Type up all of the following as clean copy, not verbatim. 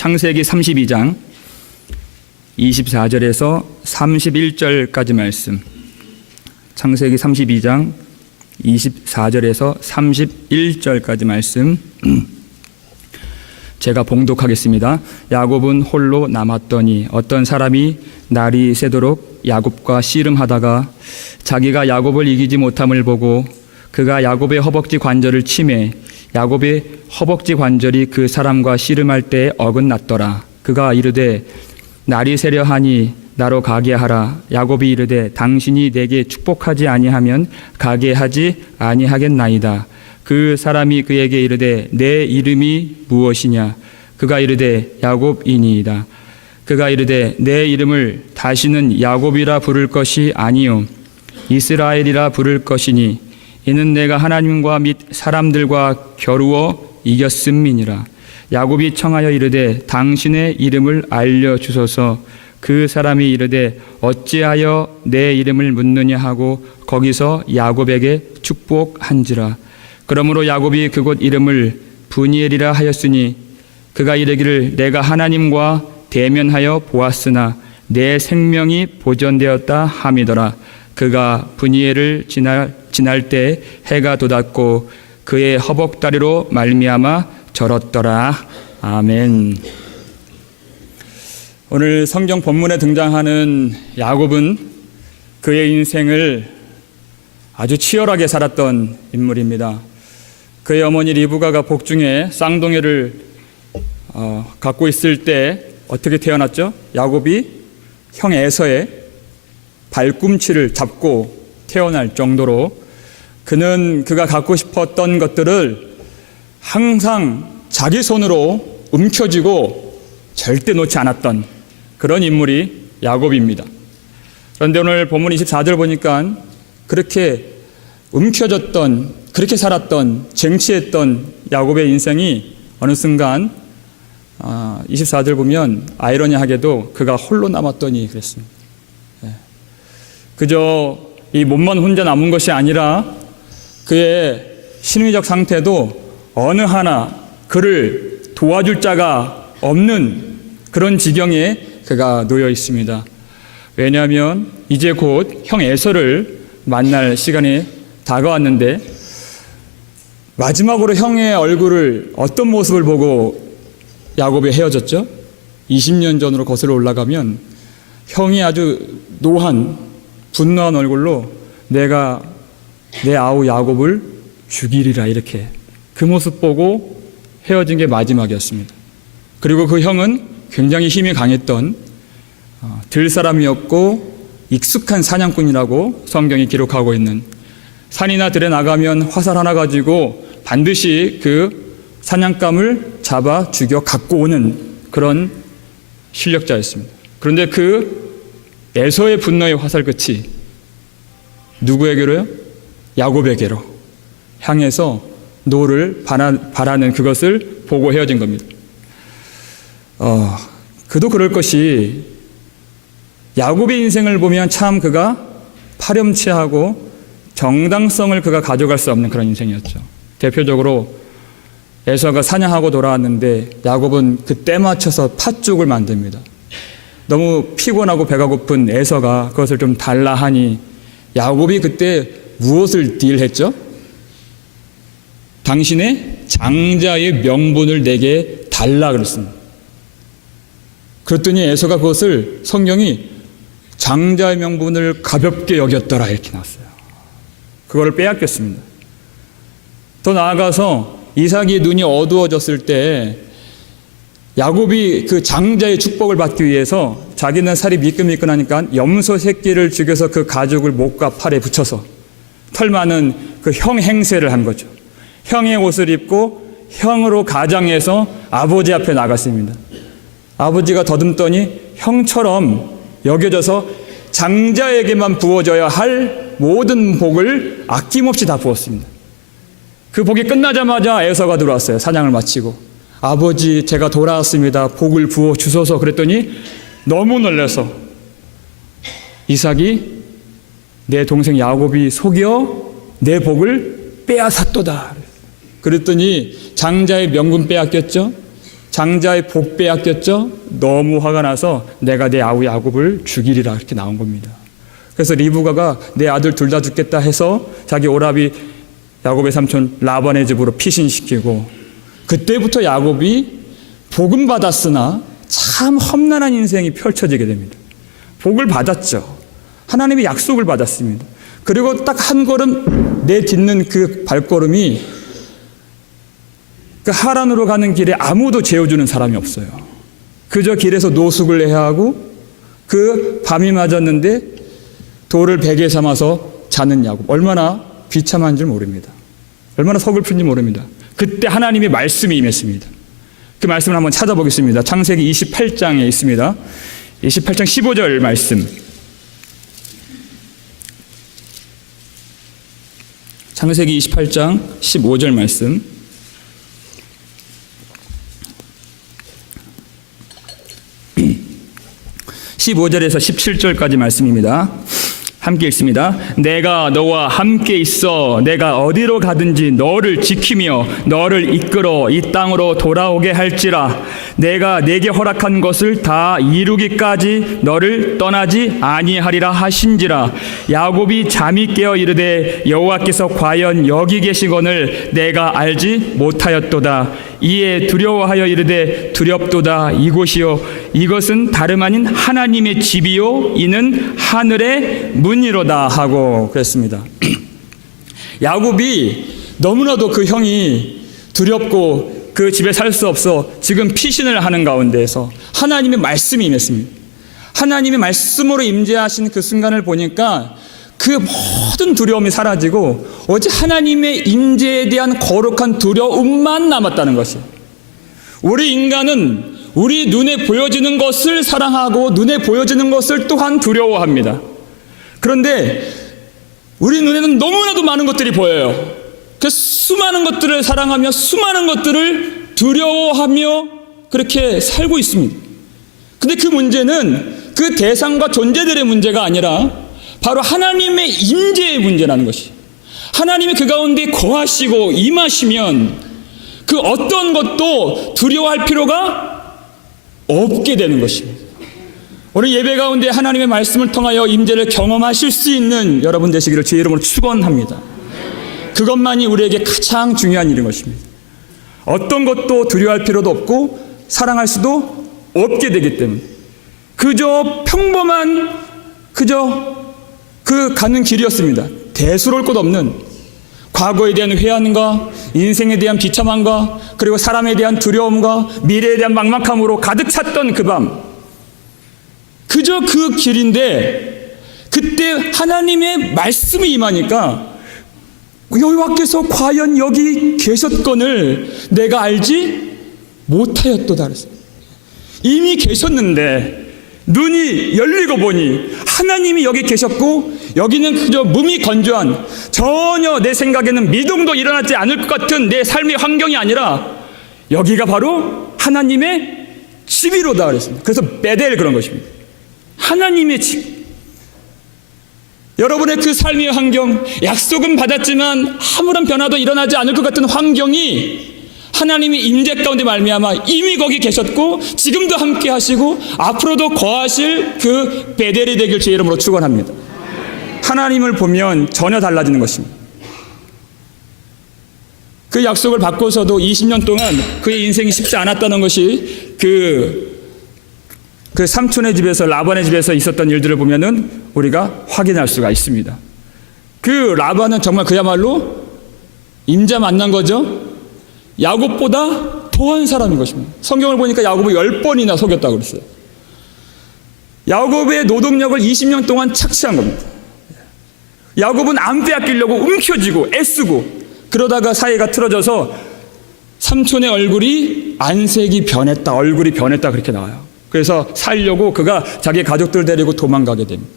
창세기 32장 24절에서 31절까지 말씀. 창세기 32장 24절에서 31절까지 말씀. 제가 봉독하겠습니다. 야곱은 홀로 남았더니 어떤 사람이 날이 새도록 야곱과 씨름하다가 자기가 야곱을 이기지 못함을 보고 그가 야곱의 허벅지 관절을 치매 야곱의 허벅지 관절이 그 사람과 씨름할 때에 어긋났더라. 그가 이르되 날이 새려 하니 나로 가게 하라. 야곱이 이르되 당신이 내게 축복하지 아니하면 가게 하지 아니하겠나이다. 그 사람이 그에게 이르되 내 이름이 무엇이냐? 그가 이르되 야곱이니이다. 그가 이르되 내 이름을 다시는 야곱이라 부를 것이 아니요 이스라엘이라 부를 것이니 이는 내가 하나님과 및 사람들과 겨루어 이겼음이니라. 야곱이 청하여 이르되 당신의 이름을 알려주소서. 그 사람이 이르되 어찌하여 내 이름을 묻느냐 하고 거기서 야곱에게 축복한지라. 그러므로 야곱이 그곳 이름을 브니엘이라 하였으니 그가 이르기를 내가 하나님과 대면하여 보았으나 내 생명이 보존되었다 함이더라. 그가 브니엘을 지날 때 해가 돋았고 그의 허벅다리로 말미암아 절었더라. 아멘. 오늘 성경 본문에 등장하는 야곱은 그의 인생을 아주 치열하게 살았던 인물입니다. 그의 어머니 리브가가 복중에 쌍둥이를 갖고 있을 때 어떻게 태어났죠? 야곱이 형 에서의 발꿈치를 잡고 태어날 정도로 그가 갖고 싶었던 것들을 항상 자기 손으로 움켜쥐고 절대 놓지 않았던 그런 인물이 야곱입니다. 그런데 오늘 본문 24절 보니까 그렇게 움켜졌던, 그렇게 살았던, 쟁취했던 야곱의 인생이 어느 순간 24절 보면 아이러니하게도 그가 홀로 남았더니 그랬습니다. 그저 이 몸만 혼자 남은 것이 아니라 그의 심리적 상태도 어느 하나 그를 도와줄 자가 없는 그런 지경에 그가 놓여 있습니다. 왜냐하면 이제 곧 형 에서를 만날 시간이 다가왔는데 마지막으로 형의 얼굴을 어떤 모습을 보고 야곱이 헤어졌죠? 20년 전으로 거슬러 올라가면 형이 아주 노한 분노한 얼굴로 내가 내 아우 야곱을 죽이리라 이렇게 그 모습 보고 헤어진 게 마지막이었습니다. 그리고 그 형은 굉장히 힘이 강했던 들사람이었고 익숙한 사냥꾼이라고 성경이 기록하고 있는, 산이나 들에 나가면 화살 하나 가지고 반드시 그 사냥감을 잡아 죽여 갖고 오는 그런 실력자였습니다. 그런데 그 에서의 분노의 화살 끝이 누구에게로요? 야곱에게로 향해서 노를 바라는 그것을 보고 헤어진 겁니다. 그도 그럴 것이 야곱의 인생을 보면 참 그가 파렴치하고 정당성을 그가 가져갈 수 없는 그런 인생이었죠. 대표적으로 에서가 사냥하고 돌아왔는데 야곱은 그 때 맞춰서 팥죽을 만듭니다. 너무 피곤하고 배가 고픈 에서가 그것을 좀 달라 하니 야곱이 그때 무엇을 딜했죠? 당신의 장자의 명분을 내게 달라 그랬습니다. 그랬더니 에서가 그것을 성경이 장자의 명분을 가볍게 여겼더라 이렇게 나왔어요. 그거를 빼앗겼습니다. 더 나아가서 이삭이 눈이 어두워졌을 때 야곱이 그 장자의 축복을 받기 위해서 자기는 살이 미끈미끈하니까 염소 새끼를 죽여서 그 가죽을 목과 팔에 붙여서 털 많은 그 형 행세를 한 거죠. 형의 옷을 입고 형으로 가장해서 아버지 앞에 나갔습니다. 아버지가 더듬더니 형처럼 여겨져서 장자에게만 부어져야 할 모든 복을 아낌없이 다 부었습니다. 그 복이 끝나자마자 에서가 들어왔어요. 사냥을 마치고 아버지 제가 돌아왔습니다. 복을 부어 주소서. 그랬더니 너무 놀라서 이삭이 내 동생 야곱이 속여 내 복을 빼앗았도다. 그랬더니 장자의 명분 빼앗겼죠. 장자의 복 빼앗겼죠? 너무 화가 나서 내가 내 아우 야곱을 죽이리라 이렇게 나온 겁니다. 그래서 리브가가 내 아들 둘 다 죽겠다 해서 자기 오라비 야곱의 삼촌 라반의 집으로 피신시키고, 그때부터 야곱이 복은 받았으나 참 험난한 인생이 펼쳐지게 됩니다. 복을 받았죠. 하나님의 약속을 받았습니다. 그리고 딱 한 걸음 내딛는 그 발걸음이 그 하란으로 가는 길에 아무도 재워주는 사람이 없어요. 그저 길에서 노숙을 해야 하고, 그 밤이 맞았는데 돌을 베개 삼아서 자는 야곱. 얼마나 비참한 줄 모릅니다. 얼마나 서글픈지 모릅니다. 그때 하나님의 말씀이 임했습니다. 그 말씀을 한번 찾아보겠습니다. 창세기 28장에 있습니다. 28장 15절 말씀. 창세기 28장 15절 말씀. 15절에서 17절까지 말씀입니다. 함께 읽습니다. 내가 너와 함께 있어 내가 어디로 가든지 너를 지키며 너를 이끌어 이 땅으로 돌아오게 할지라. 내가 내게 허락한 것을 다 이루기까지 너를 떠나지 아니하리라 하신지라. 야곱이 잠이 깨어 이르되 여호와께서 과연 여기 계시거늘 내가 알지 못하였도다. 이에 두려워하여 이르되 두렵도다. 이곳이요 이것은 다름 아닌 하나님의 집이요 이는 하늘의 문이로다 하고 그랬습니다. 야곱이 너무나도 그 형이 두렵고 그 집에 살 수 없어 지금 피신을 하는 가운데에서 하나님의 말씀이 임했습니다. 하나님의 말씀으로 임재하신 그 순간을 보니까 그 모든 두려움이 사라지고 오직 하나님의 임재에 대한 거룩한 두려움만 남았다는 것이에요. 우리 인간은 우리 눈에 보여지는 것을 사랑하고 눈에 보여지는 것을 또한 두려워합니다. 그런데 우리 눈에는 너무나도 많은 것들이 보여요. 그 수많은 것들을 사랑하며 수많은 것들을 두려워하며 그렇게 살고 있습니다. 근데 그 문제는 그 대상과 존재들의 문제가 아니라 바로 하나님의 임재의 문제라는 것이, 하나님이 그 가운데 거하시고 임하시면 그 어떤 것도 두려워할 필요가 없게 되는 것입니다. 오늘 예배 가운데 하나님의 말씀을 통하여 임재를 경험하실 수 있는 여러분 되시기를 주의 이름으로 축원합니다. 그것만이 우리에게 가장 중요한 일인 것입니다. 어떤 것도 두려워할 필요도 없고 사랑할 수도 없게 되기 때문에 그저 평범한 그 가는 길이었습니다. 대수로울 것 없는 과거에 대한 회한과 인생에 대한 비참함과 그리고 사람에 대한 두려움과 미래에 대한 막막함으로 가득 찼던 그 밤, 그저 그 길인데 그때 하나님의 말씀이 임하니까 여호와께서 과연 여기 계셨건을 내가 알지 못하였도다 그랬어요. 이미 계셨는데 눈이 열리고 보니 하나님이 여기 계셨고 여기는 그저 무미건조한 전혀 내 생각에는 미동도 일어나지 않을 것 같은 내 삶의 환경이 아니라 여기가 바로 하나님의 집이로다 그랬습니다. 그래서 베델 그런 것입니다. 하나님의 집. 여러분의 그 삶의 환경, 약속은 받았지만 아무런 변화도 일어나지 않을 것 같은 환경이 하나님이 임재 가운데 말미암아 이미 거기 계셨고 지금도 함께 하시고 앞으로도 거하실 그 베델이 되길 주의 이름으로 축원합니다. 하나님을 보면 전혀 달라지는 것입니다. 그 약속을 받고서도 20년 동안 그의 인생이 쉽지 않았다는 것이 그 삼촌의 집에서 라반의 집에서 있었던 일들을 보면은 우리가 확인할 수가 있습니다. 그 라반은 정말 그야말로 임자 만난 거죠. 야곱보다 더한 사람인 것입니다. 성경을 보니까 야곱을 10번이나 속였다고 그랬어요. 야곱의 노동력을 20년 동안 착취한 겁니다. 야곱은 안 빼앗기려고 움켜쥐고 애쓰고 그러다가 사이가 틀어져서 삼촌의 얼굴이 안색이 변했다, 얼굴이 변했다 그렇게 나와요. 그래서 살려고 그가 자기 가족들 데리고 도망가게 됩니다.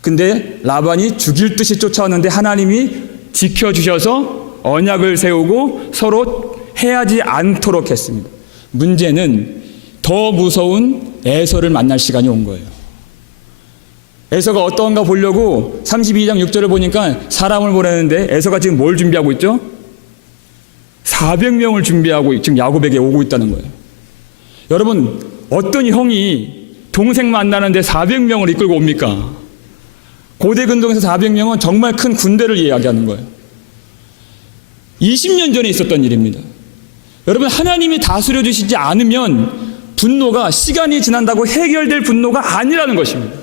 근데 라반이 죽일 듯이 쫓아왔는데 하나님이 지켜주셔서 언약을 세우고 서로 해하지 않도록 했습니다. 문제는 더 무서운 에서를 만날 시간이 온 거예요. 에서가 어떤가 보려고 32장 6절을 보니까 사람을 보내는데 에서가 지금 뭘 준비하고 있죠? 400명을 준비하고 지금 야곱에게 오고 있다는 거예요. 여러분, 어떤 형이 동생 만나는데 400명을 이끌고 옵니까? 고대 근동에서 400명은 정말 큰 군대를 이야기하는 거예요. 20년 전에 있었던 일입니다. 여러분, 하나님이 다스려 주시지 않으면 분노가 시간이 지난다고 해결될 분노가 아니라는 것입니다.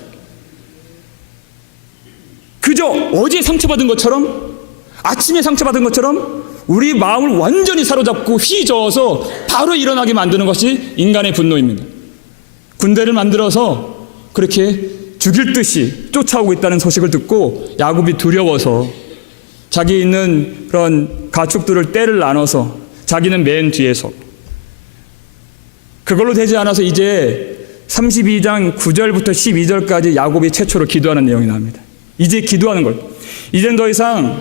그저 어제 상처받은 것처럼, 아침에 상처받은 것처럼 우리 마음을 완전히 사로잡고 휘저어서 바로 일어나게 만드는 것이 인간의 분노입니다. 군대를 만들어서 그렇게 죽일 듯이 쫓아오고 있다는 소식을 듣고 야곱이 두려워서 자기 있는 그런 가축들을 떼를 나눠서 자기는 맨 뒤에서, 그걸로 되지 않아서 이제 32장 9절부터 12절까지 야곱이 최초로 기도하는 내용이 나옵니다. 이제 기도하는 걸, 이젠 더 이상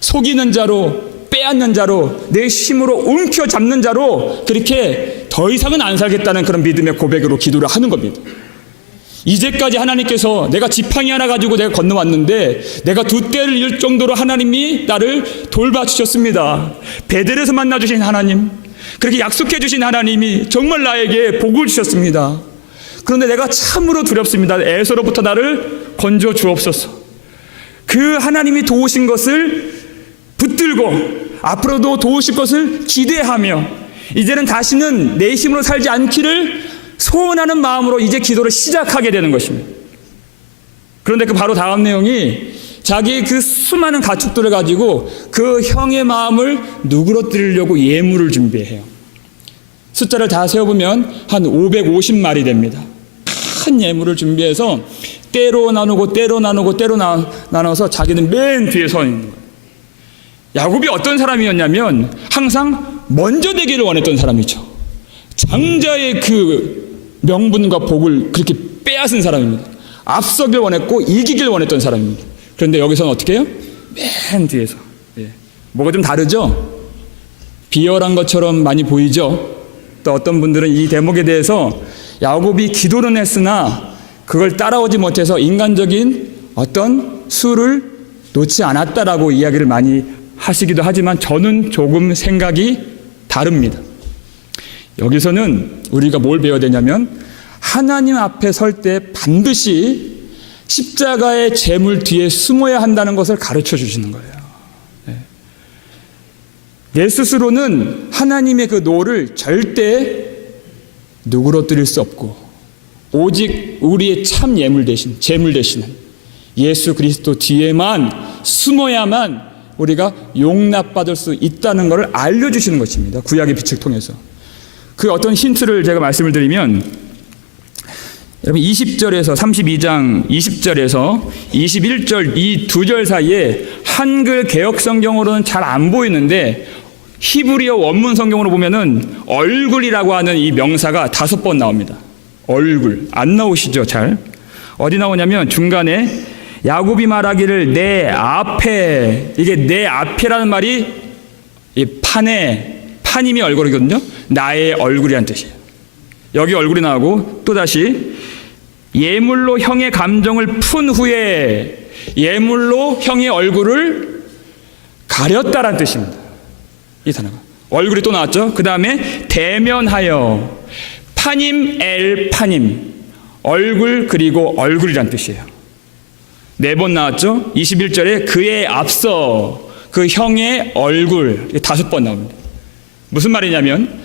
속이는 자로, 빼앗는 자로, 내 힘으로 움켜잡는 자로 그렇게 더 이상은 안 살겠다는 그런 믿음의 고백으로 기도를 하는 겁니다. 이제까지 하나님께서 내가 지팡이 하나 가지고 내가 건너왔는데 내가 두 떼를 잃을 정도로 하나님이 나를 돌봐주셨습니다. 베델에서 만나주신 하나님, 그렇게 약속해 주신 하나님이 정말 나에게 복을 주셨습니다. 그런데 내가 참으로 두렵습니다. 에서로부터 나를 건져 주옵소서. 그 하나님이 도우신 것을 붙들고 앞으로도 도우실 것을 기대하며 이제는 다시는 내 힘으로 살지 않기를 소원하는 마음으로 이제 기도를 시작하게 되는 것입니다. 그런데 그 바로 다음 내용이 자기의 그 수많은 가축들을 가지고 그 형의 마음을 누그러뜨리려고 예물을 준비해요. 숫자를 다 세어보면 한 550마리 됩니다. 큰 예물을 준비해서 때로 나누고 때로 나누고 때로 나눠서 자기는 맨 뒤에 서 있는 거예요. 야곱이 어떤 사람이었냐면 항상 먼저 되기를 원했던 사람이죠. 장자의 그 명분과 복을 그렇게 빼앗은 사람입니다. 앞서길 원했고 이기길 원했던 사람입니다. 그런데 여기서는 어떻게 해요? 맨 뒤에서. 뭐가 좀 다르죠? 비열한 것처럼 많이 보이죠? 또 어떤 분들은 이 대목에 대해서 야곱이 기도는 했으나 그걸 따라오지 못해서 인간적인 어떤 수를 놓지 않았다라고 이야기를 많이 하시기도 하지만 저는 조금 생각이 다릅니다. 여기서는 우리가 뭘 배워야 되냐면 하나님 앞에 설 때 반드시 십자가의 제물 뒤에 숨어야 한다는 것을 가르쳐 주시는 거예요. 내 스스로는 하나님의 그 노를 절대 누그러뜨릴 수 없고 오직 우리의 참 예물 대신, 제물 대신은 예수 그리스도 뒤에만 숨어야만 우리가 용납받을 수 있다는 것을 알려주시는 것입니다. 구약의 빛을 통해서. 그 어떤 힌트를 제가 말씀을 드리면 여러분 20절에서 32장 20절에서 21절 이 두 절 사이에 한글 개역 성경으로는 잘 안 보이는데 히브리어 원문 성경으로 보면은 얼굴이라고 하는 이 명사가 5번 나옵니다. 얼굴. 안 나오시죠? 잘. 어디 나오냐면 중간에 야곱이 말하기를 내 앞에, 이게 내 앞이라는 말이 이 파님이 얼굴이거든요. 나의 얼굴이란 뜻이에요. 여기 얼굴이 나오고 또다시 예물로 형의 감정을 푼 후에 예물로 형의 얼굴을 가렸다란 뜻입니다. 이 단어가. 얼굴이 또 나왔죠. 그 다음에 대면하여 파님 엘 파님 얼굴 그리고 얼굴이란 뜻이에요. 4번 나왔죠. 21절에 그의 앞서 그 형의 얼굴 5번 나옵니다. 무슨 말이냐면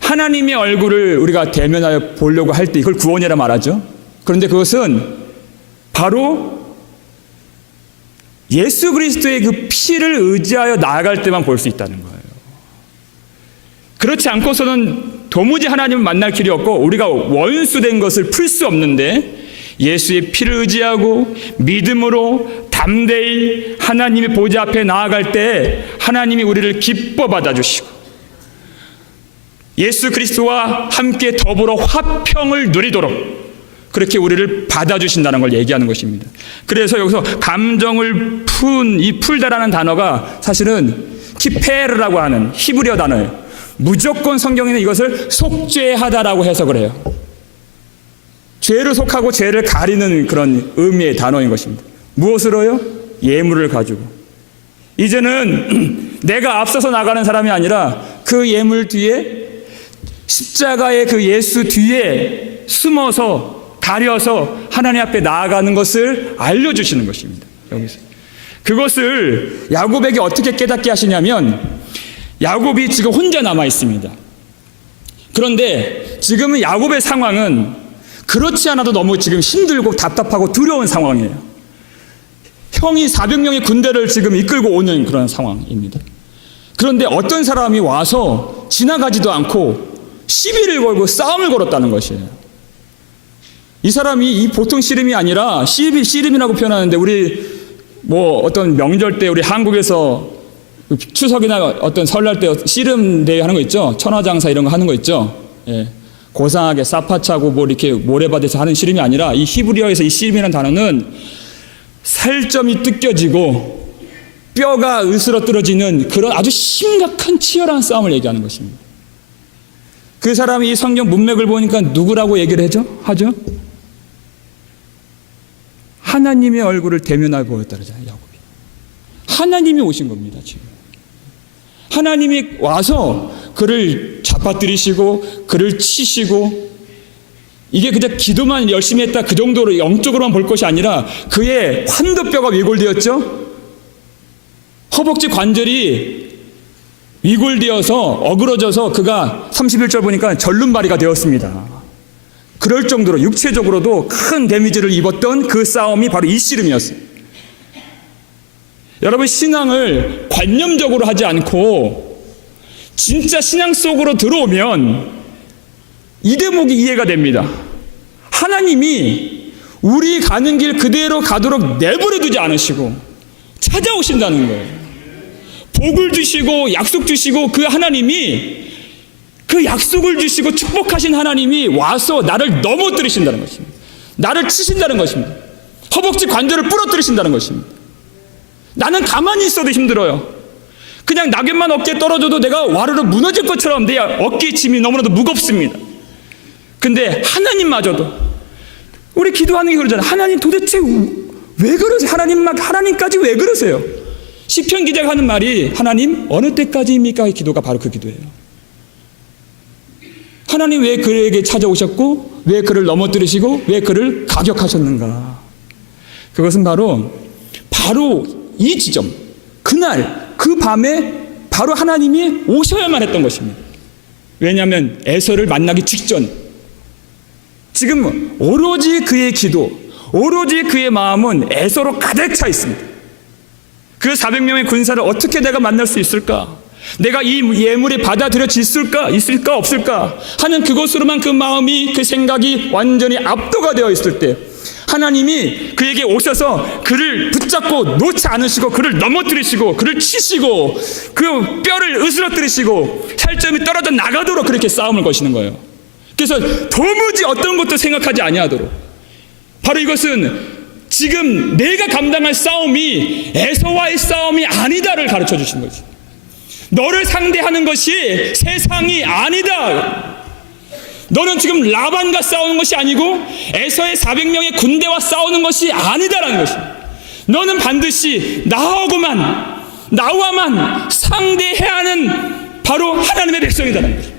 하나님의 얼굴을 우리가 대면하여 보려고 할 때 이걸 구원이라 말하죠. 그런데 그것은 바로 예수 그리스도의 그 피를 의지하여 나아갈 때만 볼 수 있다는 거예요. 그렇지 않고서는 도무지 하나님을 만날 길이 없고 우리가 원수된 것을 풀 수 없는데 예수의 피를 의지하고 믿음으로 담대히 하나님의 보좌 앞에 나아갈 때 하나님이 우리를 기뻐 받아주시고 예수 그리스도와 함께 더불어 화평을 누리도록 그렇게 우리를 받아주신다는 걸 얘기하는 것입니다. 그래서 여기서 감정을 푼 이 풀다라는 단어가 사실은 키페르라고 하는 히브리어 단어예요. 무조건 성경에는 이것을 속죄하다라고 해석을 해요. 죄를 속하고 죄를 가리는 그런 의미의 단어인 것입니다. 무엇으로요? 예물을 가지고. 이제는 내가 앞서서 나가는 사람이 아니라 그 예물 뒤에 십자가의 그 예수 뒤에 숨어서 가려서 하나님 앞에 나아가는 것을 알려주시는 것입니다. 여기서 그것을 야곱에게 어떻게 깨닫게 하시냐면, 야곱이 지금 혼자 남아 있습니다. 그런데 지금은 야곱의 상황은 그렇지 않아도 너무 지금 힘들고 답답하고 두려운 상황이에요. 형이 400명의 군대를 지금 이끌고 오는 그런 상황입니다. 그런데 어떤 사람이 와서 지나가지도 않고 시비를 걸고 싸움을 걸었다는 것이에요. 이 사람이 이 보통 씨름이 아니라 씨름이라고 표현하는데, 우리 어떤 명절 때 우리 한국에서 추석이나 어떤 설날 때 씨름 대회 하는 거 있죠. 천하장사 이런 거 하는 거 있죠. 예. 고상하게 사파차고 이렇게 모래밭에서 하는 씨름이 아니라, 이 히브리어에서 이 씨름이라는 단어는 살점이 뜯겨지고 뼈가 으스러뜨려지는 그런 아주 심각한 치열한 싸움을 얘기하는 것입니다. 그 사람이 이 성경 문맥을 보니까 누구라고 얘기를 하죠? 하나님의 얼굴을 대면하여 보였다 그러잖아요, 야곱이. 하나님이 오신 겁니다, 지금. 하나님이 와서 그를 잡아뜨리시고 그를 치시고, 이게 그냥 기도만 열심히 했다 그 정도로 영적으로만 볼 것이 아니라 그의 환도뼈가 위골되었죠. 허벅지 관절이 위골되어서 어그러져서 그가 31절 보니까 절름발이가 되었습니다. 그럴 정도로 육체적으로도 큰 데미지를 입었던 그 싸움이 바로 이 씨름이었어요. 여러분, 신앙을 관념적으로 하지 않고 진짜 신앙 속으로 들어오면 이 대목이 이해가 됩니다. 하나님이 우리 가는 길 그대로 가도록 내버려 두지 않으시고 찾아오신다는 거예요. 복을 주시고 약속 주시고, 그 하나님이, 그 약속을 주시고 축복하신 하나님이 와서 나를 넘어뜨리신다는 것입니다. 나를 치신다는 것입니다. 허벅지 관절을 부러뜨리신다는 것입니다. 나는 가만히 있어도 힘들어요. 그냥 낙엽만 어깨에 떨어져도 내가 와르르 무너질 것처럼 내 어깨의 짐이 너무나도 무겁습니다. 근데 하나님마저도, 우리 기도하는 게 그러잖아요. 하나님 도대체 왜 그러세요? 하나님까지 왜 그러세요? 시편 기자가 하는 말이, 하나님 어느 때까지입니까? 이 기도가 바로 그 기도예요. 하나님 왜 그에게 찾아오셨고, 왜 그를 넘어뜨리시고, 왜 그를 가격하셨는가? 그것은 바로 이 지점, 그날 그 밤에 바로 하나님이 오셔야만 했던 것입니다. 왜냐하면 에서를 만나기 직전, 지금 오로지 그의 기도, 오로지 그의 마음은 에서로 가득 차 있습니다. 그 400명의 군사를 어떻게 내가 만날 수 있을까? 내가 이 예물이 받아들여질까 있을까 없을까 하는 그것으로만 그 마음이, 그 생각이 완전히 압도가 되어 있을 때, 하나님이 그에게 오셔서 그를 붙잡고 놓지 않으시고 그를 넘어뜨리시고 그를 치시고 그 뼈를 으스러뜨리시고 살점이 떨어져 나가도록 그렇게 싸움을 거시는 거예요. 그래서 도무지 어떤 것도 생각하지 아니하도록, 바로 이것은 지금 내가 감당할 싸움이 에서와의 싸움이 아니다를 가르쳐 주신 거지. 너를 상대하는 것이 세상이 아니다. 너는 지금 라반과 싸우는 것이 아니고 에서의 400명의 군대와 싸우는 것이 아니다라는 것입니다. 너는 반드시 나와만 상대해야 하는 바로 하나님의 백성이다라는 것입니다.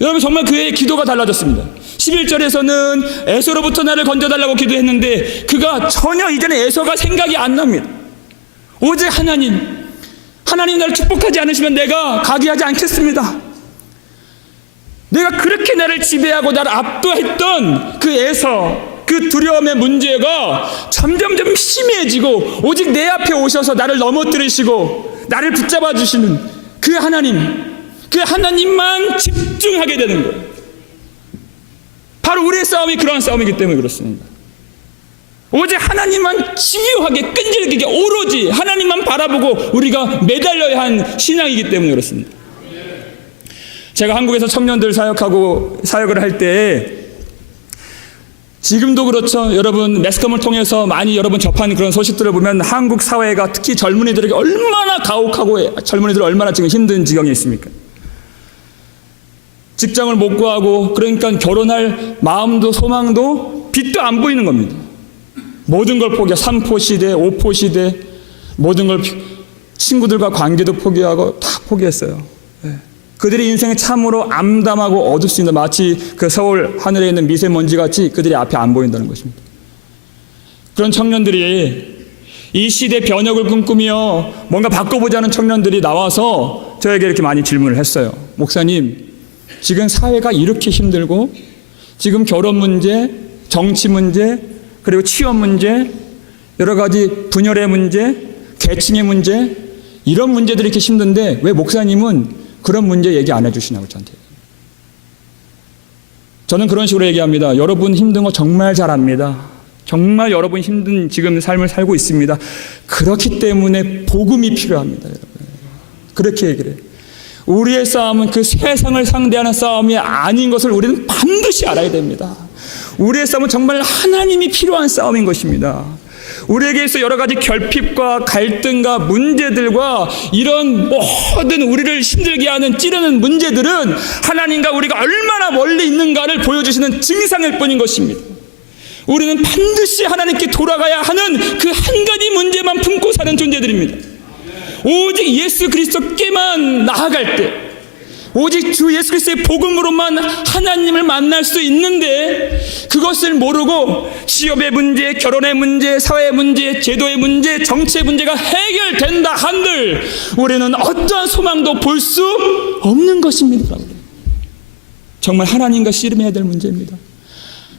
여러분, 정말 그의 기도가 달라졌습니다. 11절에서는 에서로부터 나를 건져달라고 기도했는데, 그가 전혀 이전에 에서가 생각이 안 납니다. 오직 하나님 나를 축복하지 않으시면 내가 가게 하지 않겠습니다. 내가 그렇게 나를 지배하고 나를 압도했던 그 에서, 그 두려움의 문제가 점점점 심해지고, 오직 내 앞에 오셔서 나를 넘어뜨리시고 나를 붙잡아 주시는 그 하나님만 집중하게 되는 거예요. 바로 우리의 싸움이 그러한 싸움이기 때문에 그렇습니다. 오직 하나님만 집요하게 끈질기게 오로지 하나님만 바라보고 우리가 매달려야 한 신앙이기 때문에 그렇습니다. 제가 한국에서 청년들 사역을 할 때, 지금도 그렇죠. 여러분 매스컴을 통해서 많이 여러분 접하는 그런 소식들을 보면 한국 사회가 특히 젊은이들에게 얼마나 가혹하고, 젊은이들이 얼마나 지금 힘든 지경에 있습니까? 직장을 못 구하고, 그러니까 결혼할 마음도 소망도 빛도 안 보이는 겁니다. 모든 걸 포기하고, 3포 시대, 5포 모든 걸 친구들과 관계도 포기하고 다 포기했어요. 그들의 인생이 참으로 암담하고 어둡습니다. 마치 그 서울 하늘에 있는 미세먼지 같이 그들이 앞에 안 보인다는 것입니다. 그런 청년들이 이 시대 변혁을 꿈꾸며 뭔가 바꿔보자는 청년들이 나와서 저에게 이렇게 많이 질문을 했어요. 목사님, 지금 사회가 이렇게 힘들고 지금 결혼 문제, 정치 문제, 그리고 취업 문제, 여러 가지 분열의 문제, 계층의 문제, 이런 문제들이 이렇게 힘든데 왜 목사님은 그런 문제 얘기 안 해주시냐고 저한테. 저는 그런 식으로 얘기합니다. 여러분 힘든 거 정말 잘 압니다. 정말 여러분 힘든 지금 삶을 살고 있습니다. 그렇기 때문에 복음이 필요합니다. 여러분. 그렇게 얘기를 해요. 우리의 싸움은 그 세상을 상대하는 싸움이 아닌 것을 우리는 반드시 알아야 됩니다. 우리의 싸움은 정말 하나님이 필요한 싸움인 것입니다. 우리에게 있어 여러 가지 결핍과 갈등과 문제들과 이런 모든 우리를 힘들게 하는 찌르는 문제들은 하나님과 우리가 얼마나 멀리 있는가를 보여주시는 증상일 뿐인 것입니다. 우리는 반드시 하나님께 돌아가야 하는 그 한 가지 문제만 품고 사는 존재들입니다. 오직 예수 그리스도께만 나아갈 때, 오직 주 예수 그리스도의 복음으로만 하나님을 만날 수 있는데 그것을 모르고 취업의 문제, 결혼의 문제, 사회의 문제, 제도의 문제, 정치의 문제가 해결된다 한들 우리는 어떠한 소망도 볼 수 없는 것입니다. 정말 하나님과 씨름해야 될 문제입니다.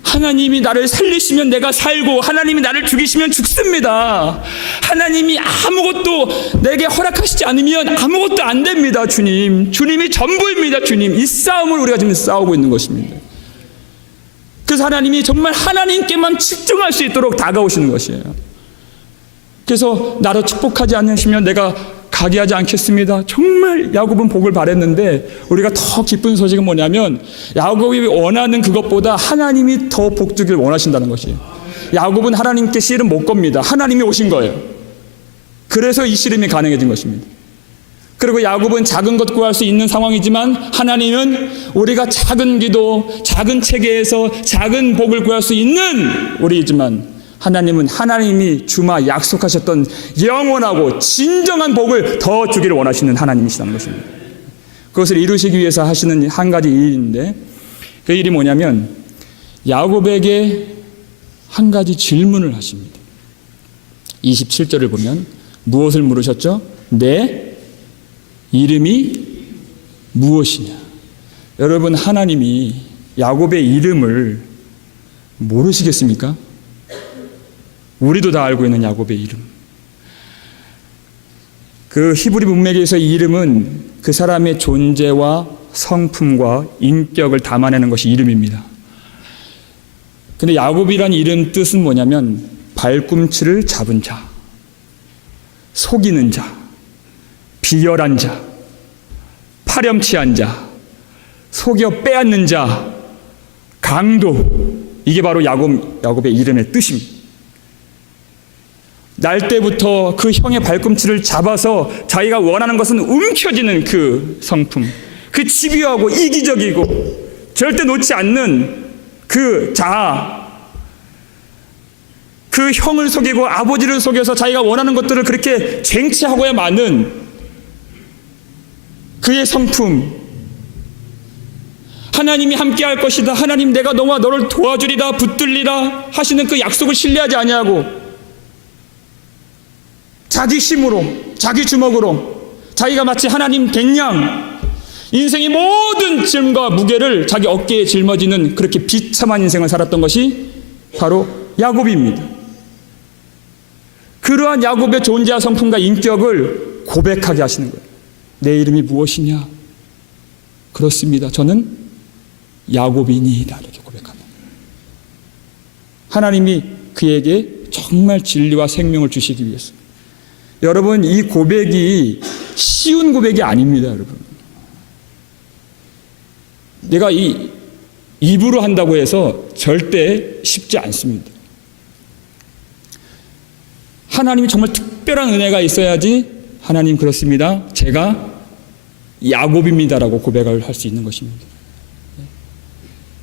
하나님이 나를 살리시면 내가 살고 하나님이 나를 죽이시면 죽습니다. 하나님이 아무것도 내게 허락하시지 않으면 아무것도 안 됩니다. 주님이 전부입니다. 주님, 이 싸움을 우리가 지금 싸우고 있는 것입니다. 그래서 하나님이 정말 하나님께만 집중할 수 있도록 다가오시는 것이에요. 그래서 나를 축복하지 않으시면 내가 가게 하지 않겠습니다. 정말 야곱은 복을 바랬는데 우리가 더 기쁜 소식은 뭐냐면 야곱이 원하는 그것보다 하나님이 더 복 주길 원하신다는 것이에요. 야곱은 하나님께 씨름 못 겁니다. 하나님이 오신 거예요. 그래서 이 씨름이 가능해진 것입니다. 그리고 야곱은 작은 것 구할 수 있는 상황이지만 하나님은 우리가 작은 기도, 작은 체계에서 작은 복을 구할 수 있는 우리이지만 하나님은 하나님이 주마 약속하셨던 영원하고 진정한 복을 더 주기를 원하시는 하나님이시다는 것입니다. 그것을 이루시기 위해서 하시는 한 가지 일인데 그 일이 뭐냐면 야곱에게 한 가지 질문을 하십니다. 27절을 보면 무엇을 물으셨죠? 내 이름이 무엇이냐? 여러분, 하나님이 야곱의 이름을 모르시겠습니까? 우리도 다 알고 있는 야곱의 이름. 그 히브리 문맥에서 이 이름은 그 사람의 존재와 성품과 인격을 담아내는 것이 이름입니다. 근데 야곱이란 이름 뜻은 뭐냐면 발꿈치를 잡은 자, 속이는 자, 비열한 자, 파렴치한 자, 속여 빼앗는 자, 강도. 이게 바로 야곱의 이름의 뜻입니다. 날 때부터 그 형의 발꿈치를 잡아서 자기가 원하는 것은 움켜쥐는 그 성품, 그 집요하고 이기적이고 절대 놓지 않는 그 자아, 그 형을 속이고 아버지를 속여서 자기가 원하는 것들을 그렇게 쟁취하고야 마는 그의 성품, 하나님이 함께할 것이다, 하나님 내가 너와 너를 도와주리다, 붙들리라 하시는 그 약속을 신뢰하지 아니하고 자기 힘으로, 자기 주먹으로 자기가 마치 하나님 된 양, 인생의 모든 짐과 무게를 자기 어깨에 짊어지는 그렇게 비참한 인생을 살았던 것이 바로 야곱입니다. 그러한 야곱의 존재와 성품과 인격을 고백하게 하시는 거예요. 내 이름이 무엇이냐? 그렇습니다. 저는 야곱이니이다. 이렇게 고백합니다. 하나님이 그에게 정말 진리와 생명을 주시기 위해서. 여러분, 이 고백이 쉬운 고백이 아닙니다. 여러분, 내가 이 입으로 한다고 해서 절대 쉽지 않습니다. 하나님이 정말 특별한 은혜가 있어야지 하나님 그렇습니다, 제가 야곱입니다라고 고백을 할 수 있는 것입니다.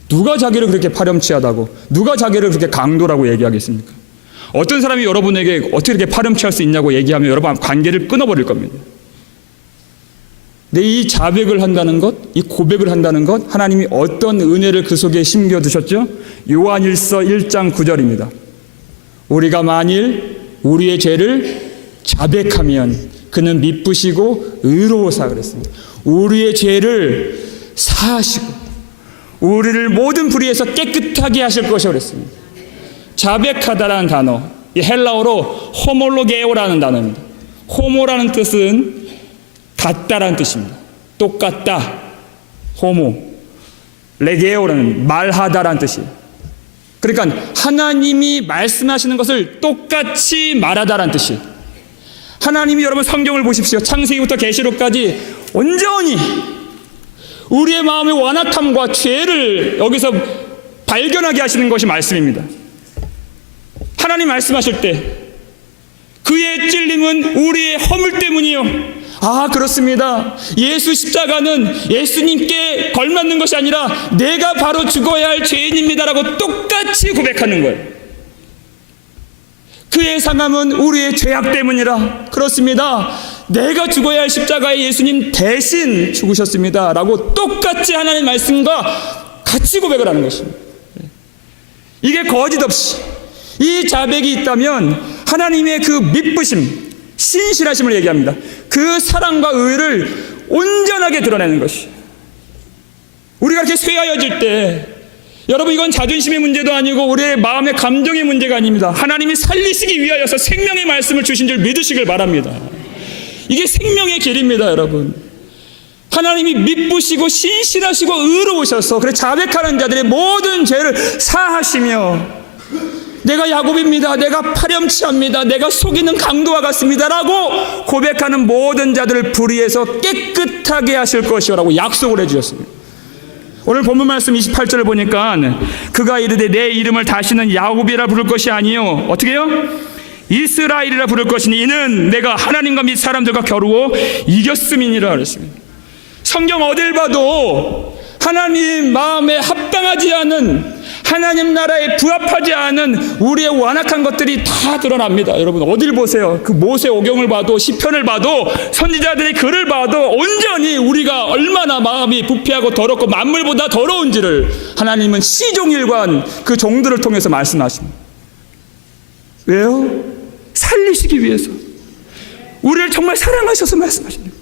누가 자기를 그렇게 파렴치하다고, 누가 자기를 그렇게 강도라고 얘기하겠습니까? 어떤 사람이 여러분에게 어떻게 이렇게 파렴치할 수 있냐고 얘기하면 여러분 관계를 끊어버릴 겁니다. 내 이 자백을 한다는 것, 이 고백을 한다는 것, 하나님이 어떤 은혜를 그 속에 심겨두셨죠? 요한일서 1장 9절입니다. 우리가 만일 우리의 죄를 자백하면 그는 미쁘시고 의로우사 그랬습니다. 우리의 죄를 사하시고 우리를 모든 불의에서 깨끗하게 하실 것이라고 그랬습니다. 자백하다라는 단어, 이 헬라어로 호몰로게오라는 단어입니다. 호모라는 뜻은 같다라는 뜻입니다. 똑같다, 호모. 레게오라는 말하다라는 뜻이에요. 그러니까 하나님이 말씀하시는 것을 똑같이 말하다라는 뜻이에요. 하나님이 여러분 성경을 보십시오. 창세기부터 계시록까지 온전히 우리의 마음의 완악함과 죄를 여기서 발견하게 하시는 것이 말씀입니다. 하나님 말씀하실 때 그의 찔림은 우리의 허물 때문이요. 아, 그렇습니다. 예수 십자가는 예수님께 걸맞는 것이 아니라 내가 바로 죽어야 할 죄인입니다라고 똑같이 고백하는 거예요. 그의 상함은 우리의 죄악 때문이라. 그렇습니다. 내가 죽어야 할 십자가에 예수님 대신 죽으셨습니다 라고 똑같이 하나님의 말씀과 같이 고백을 하는 것입니다. 이게 거짓 없이 이 자백이 있다면 하나님의 그 미쁘심, 신실하심을 얘기합니다. 그 사랑과 의를 온전하게 드러내는 것이. 우리가 이렇게 쇠하여질 때 여러분, 이건 자존심의 문제도 아니고 우리의 마음의 감정의 문제가 아닙니다. 하나님이 살리시기 위하여서 생명의 말씀을 주신 줄 믿으시길 바랍니다. 이게 생명의 길입니다, 여러분. 하나님이 미쁘시고 신실하시고 의로우셔서 그래 자백하는 자들의 모든 죄를 사하시며 내가 야곱입니다, 내가 파렴치합니다, 내가 속이는 강도와 같습니다 라고 고백하는 모든 자들을 불의해서 깨끗하게 하실 것이라고 약속을 해주셨습니다. 오늘 본문 말씀 28절을 보니까 그가 이르되 내 이름을 다시는 야곱이라 부를 것이 아니요 어떻게 해요? 이스라엘이라 부를 것이니 이는 내가 하나님과 및 사람들과 겨루어 이겼음이니라 그랬습니다. 성경 어딜 봐도 하나님 마음에 합당하지 않은, 하나님 나라에 부합하지 않은 우리의 완악한 것들이 다 드러납니다. 여러분 어딜 보세요. 그 모세오경을 봐도 시편을 봐도 선지자들의 글을 봐도 온전히 우리가 얼마나 마음이 부패하고 더럽고 만물보다 더러운지를 하나님은 시종일관 그 종들을 통해서 말씀하십니다. 왜요? 살리시기 위해서. 우리를 정말 사랑하셔서 말씀하십니다.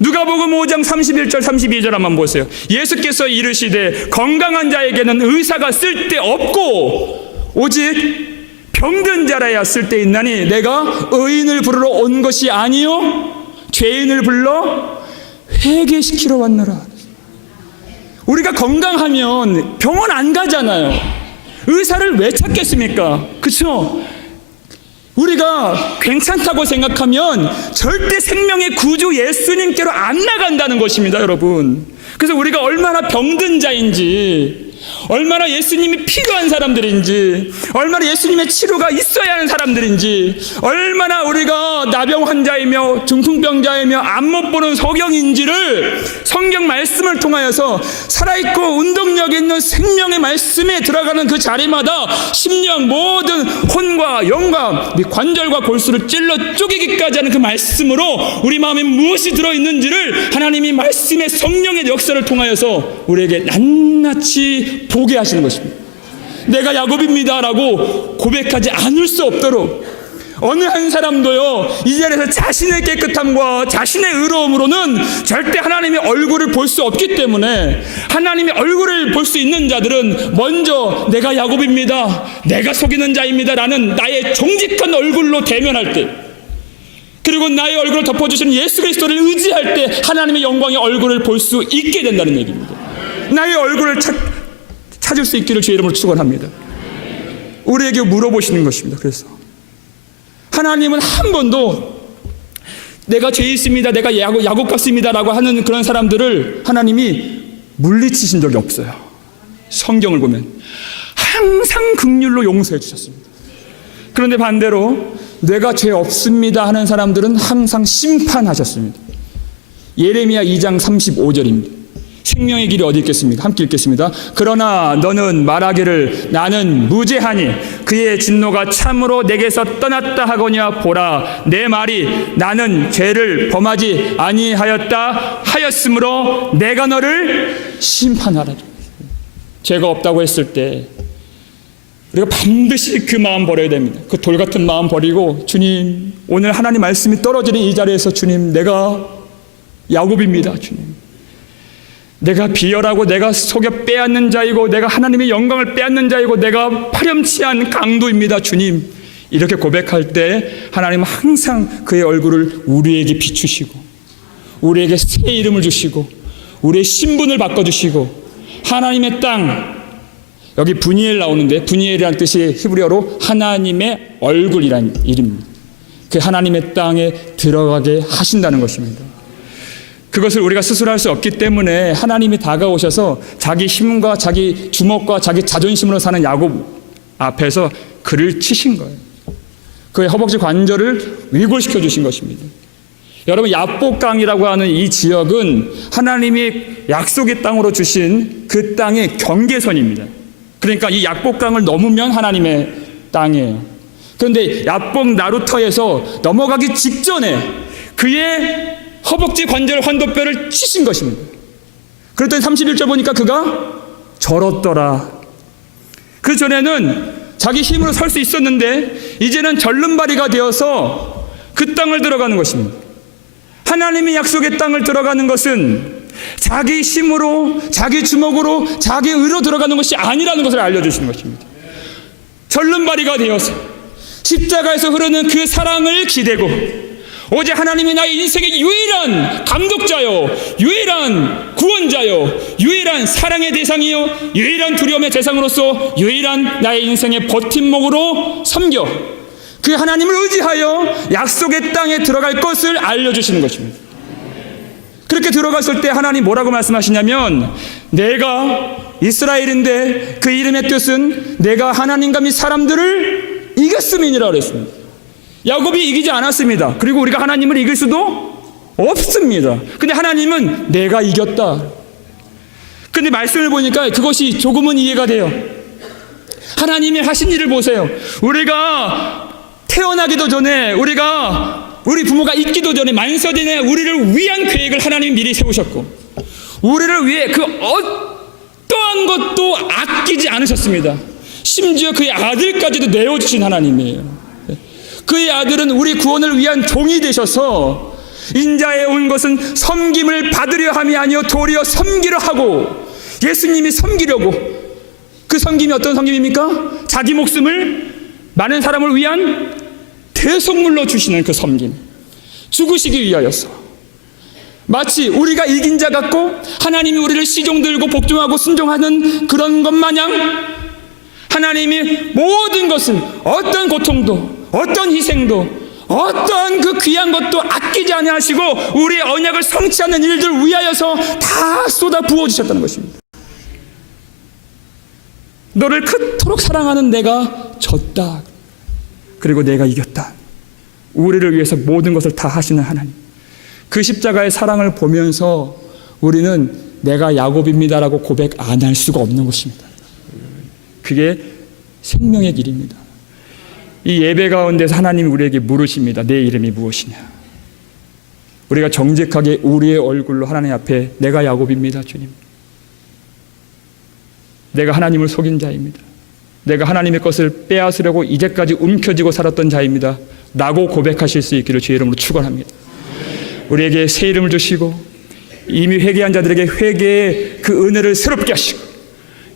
누가복음 5장 31절 32절 한번 보세요. 예수께서 이르시되 건강한 자에게는 의사가 쓸데없고 오직 병든 자라야 쓸데있나니 내가 의인을 부르러 온 것이 아니요 죄인을 불러 회개시키러 왔노라. 우리가 건강하면 병원 안 가잖아요. 의사를 왜 찾겠습니까? 그렇죠? 우리가 괜찮다고 생각하면 절대 생명의 구주 예수님께로 안 나간다는 것입니다, 여러분. 그래서 우리가 얼마나 병든 자인지, 얼마나 예수님이 필요한 사람들인지, 얼마나 예수님의 치료가 있어야 하는 사람들인지, 얼마나 우리가 나병 환자이며 중풍병자이며 안 못 보는 소경인지를 성경 말씀을 통하여서 살아있고 운동력 있는 생명의 말씀에 들어가는 그 자리마다 심령 모든 혼과 영과 관절과 골수를 찔러 쪼개기까지 하는 그 말씀으로 우리 마음에 무엇이 들어있는지를 하나님이 말씀의 성령의 역사를 통하여서 우리에게 낱낱이 보게 하시는 것입니다. 내가 야곱입니다 라고 고백하지 않을 수 없도록 어느 한 사람도요 이 자리에서 자신의 깨끗함과 자신의 의로움으로는 절대 하나님의 얼굴을 볼 수 없기 때문에, 하나님의 얼굴을 볼 수 있는 자들은 먼저 내가 야곱입니다, 내가 속이는 자입니다 라는 나의 정직한 얼굴로 대면할 때, 그리고 나의 얼굴을 덮어주시는 예수 그리스도를 의지할 때 하나님의 영광의 얼굴을 볼 수 있게 된다는 얘기입니다. 나의 얼굴을 찾을 수 있기를 주의 이름으로 축원합니다. 우리에게 물어보시는 것입니다. 그래서 하나님은 한 번도 내가 죄 있습니다, 내가 야곱 같습니다 라고 하는 그런 사람들을 하나님이 물리치신 적이 없어요. 성경을 보면 항상 긍휼로 용서해 주셨습니다. 그런데 반대로 내가 죄 없습니다 하는 사람들은 항상 심판하셨습니다. 예레미야 2장 35절입니다. 생명의 길이 어디 있겠습니까? 함께 읽겠습니다. 그러나 너는 말하기를 나는 무죄하니 그의 진노가 참으로 내게서 떠났다 하거니와 보라 내 말이 나는 죄를 범하지 아니하였다 하였으므로 내가 너를 심판하라. 죄가 없다고 했을 때 우리가 반드시 그 마음 버려야 됩니다. 그 돌 같은 마음 버리고 주님, 오늘 하나님 말씀이 떨어지는 이 자리에서 주님, 내가 야곱입니다. 주님, 내가 비열하고 내가 속여 빼앗는 자이고 내가 하나님의 영광을 빼앗는 자이고 내가 파렴치한 강도입니다. 주님, 이렇게 고백할 때 하나님은 항상 그의 얼굴을 우리에게 비추시고 우리에게 새 이름을 주시고 우리의 신분을 바꿔주시고 하나님의 땅, 여기 브니엘 나오는데 브니엘이라는 뜻이 히브리어로 하나님의 얼굴이라는 이름입니다. 그 하나님의 땅에 들어가게 하신다는 것입니다. 그것을 우리가 스스로 할 수 없기 때문에 하나님이 다가오셔서 자기 힘과 자기 주먹과 자기 자존심으로 사는 야곱 앞에서 그를 치신 거예요. 그의 허벅지 관절을 위골시켜 주신 것입니다. 여러분, 야복강이라고 하는 이 지역은 하나님이 약속의 땅으로 주신 그 땅의 경계선입니다. 그러니까 이 야복강을 넘으면 하나님의 땅이에요. 그런데 야복 나루터에서 넘어가기 직전에 그의 허벅지 관절 환도뼈를 치신 것입니다. 그랬더니 31절 보니까 그가 절었더라. 그 전에는 자기 힘으로 설 수 있었는데 이제는 절름발이가 되어서 그 땅을 들어가는 것입니다. 하나님의 약속의 땅을 들어가는 것은 자기 힘으로, 자기 주먹으로, 자기 의로 들어가는 것이 아니라는 것을 알려주시는 것입니다. 절름발이가 되어서 십자가에서 흐르는 그 사랑을 기대고 오직 하나님이 나의 인생의 유일한 감독자요, 유일한 구원자요, 유일한 사랑의 대상이요, 유일한 두려움의 대상으로서 유일한 나의 인생의 버팀목으로 섬겨 그 하나님을 의지하여 약속의 땅에 들어갈 것을 알려주시는 것입니다. 그렇게 들어갔을 때 하나님 뭐라고 말씀하시냐면, 내가 이스라엘인데 그 이름의 뜻은 내가 하나님과 및 사람들을 이겼음이니라 그랬습니다. 야곱이 이기지 않았습니다. 그리고 우리가 하나님을 이길 수도 없습니다. 근데 하나님은 내가 이겼다. 근데 말씀을 보니까 그것이 조금은 이해가 돼요. 하나님이 하신 일을 보세요. 우리가 태어나기도 전에, 우리 부모가 있기도 전에 만세전에 우리를 위한 계획을 하나님이 미리 세우셨고 우리를 위해 그 어떠한 것도 아끼지 않으셨습니다. 심지어 그의 아들까지도 내어주신 하나님이에요. 그의 아들은 우리 구원을 위한 종이 되셔서 인자에 온 것은 섬김을 받으려 함이 아니요 도리어 섬기려 하고, 예수님이 섬기려고, 그 섬김이 어떤 섬김입니까? 자기 목숨을 많은 사람을 위한 대속물로 주시는 그 섬김, 죽으시기 위하여서 마치 우리가 이긴 자 같고 하나님이 우리를 시종들고 복종하고 순종하는 그런 것 마냥 하나님이 모든 것을, 어떤 고통도 어떤 희생도 어떤 그 귀한 것도 아끼지 아니하시고 우리의 언약을 성취하는 일들 위하여서 다 쏟아 부어주셨다는 것입니다. 너를 그토록 사랑하는 내가 졌다. 그리고 내가 이겼다. 우리를 위해서 모든 것을 다 하시는 하나님. 그 십자가의 사랑을 보면서 우리는 내가 야곱입니다라고 고백 안 할 수가 없는 것입니다. 그게 생명의 길입니다. 이 예배 가운데서 하나님이 우리에게 물으십니다. 내 이름이 무엇이냐? 우리가 정직하게 우리의 얼굴로 하나님 앞에 내가 야곱입니다, 주님. 내가 하나님을 속인 자입니다. 내가 하나님의 것을 빼앗으려고 이제까지 움켜쥐고 살았던 자입니다 라고 고백하실 수 있기를 주의 이름으로 축원합니다. 우리에게 새 이름을 주시고 이미 회개한 자들에게 회개의 그 은혜를 새롭게 하시고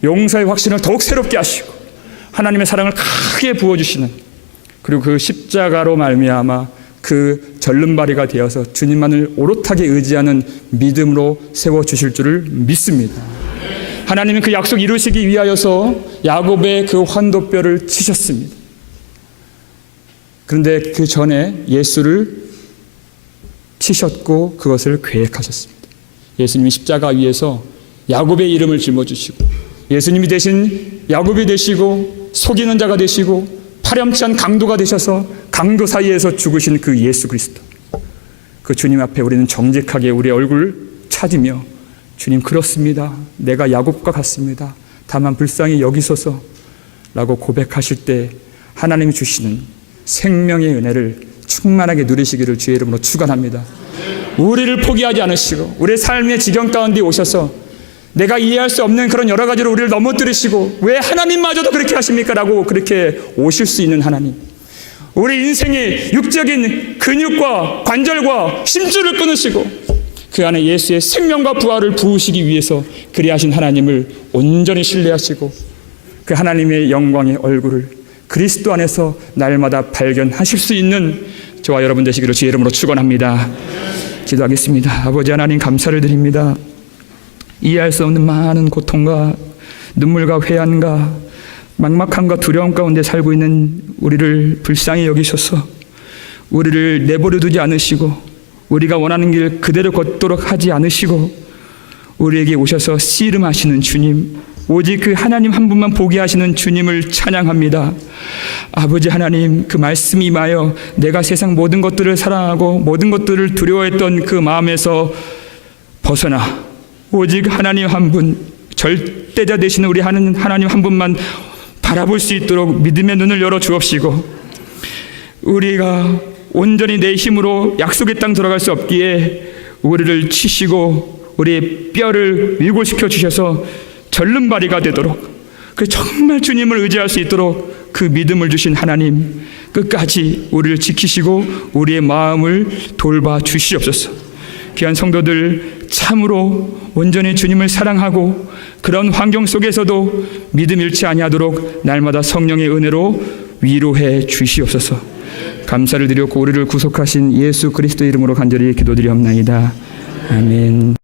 용서의 확신을 더욱 새롭게 하시고 하나님의 사랑을 크게 부어주시는, 그리고 그 십자가로 말미암아 그 절름발이가 되어서 주님만을 오롯하게 의지하는 믿음으로 세워주실 줄을 믿습니다. 하나님은 그 약속 이루시기 위하여서 야곱의 그 환도뼈를 치셨습니다. 그런데 그 전에 예수를 치셨고 그것을 계획하셨습니다. 예수님이 십자가 위에서 야곱의 이름을 짊어지시고 예수님이 대신 야곱이 되시고 속이는 자가 되시고 파렴치한 강도가 되셔서 강도 사이에서 죽으신 그 예수 그리스도, 그 주님 앞에 우리는 정직하게 우리의 얼굴 찾으며 주님, 그렇습니다. 내가 야곱과 같습니다. 다만 불쌍히 여기소서 라고 고백하실 때 하나님이 주시는 생명의 은혜를 충만하게 누리시기를 주의 이름으로 축원합니다. 우리를 포기하지 않으시고 우리의 삶의 지경 가운데 오셔서 내가 이해할 수 없는 그런 여러 가지로 우리를 넘어뜨리시고 왜 하나님마저도 그렇게 하십니까? 라고 그렇게 오실 수 있는 하나님, 우리 인생의 육적인 근육과 관절과 심줄을 끊으시고 그 안에 예수의 생명과 부활을 부으시기 위해서 그리하신 하나님을 온전히 신뢰하시고 그 하나님의 영광의 얼굴을 그리스도 안에서 날마다 발견하실 수 있는 저와 여러분 되시기를 주의 이름으로 축원합니다. 기도하겠습니다. 아버지 하나님, 감사를 드립니다. 이해할 수 없는 많은 고통과 눈물과 회한과 막막함과 두려움 가운데 살고 있는 우리를 불쌍히 여기셔서 우리를 내버려 두지 않으시고 우리가 원하는 길 그대로 걷도록 하지 않으시고 우리에게 오셔서 씨름하시는 주님, 오직 그 하나님 한 분만 보게 하시는 주님을 찬양합니다. 아버지 하나님, 그 말씀이 임하여 내가 세상 모든 것들을 사랑하고 모든 것들을 두려워했던 그 마음에서 벗어나 오직 하나님 한 분, 절대자 되시는 우리 하나님 한 분만 바라볼 수 있도록 믿음의 눈을 열어 주옵시고 우리가 온전히 내 힘으로 약속의 땅 들어갈 수 없기에 우리를 치시고 우리의 뼈를 위골시켜 주셔서 절름발이가 되도록, 그 정말 주님을 의지할 수 있도록 그 믿음을 주신 하나님, 끝까지 우리를 지키시고 우리의 마음을 돌봐 주시옵소서. 귀한 성도들, 참으로 온전히 주님을 사랑하고 그런 환경 속에서도 믿음 잃지 아니하도록 날마다 성령의 은혜로 위로해 주시옵소서. 감사를 드렸고 우리를 구속하신 예수 그리스도 이름으로 간절히 기도드리옵나이다. 아멘.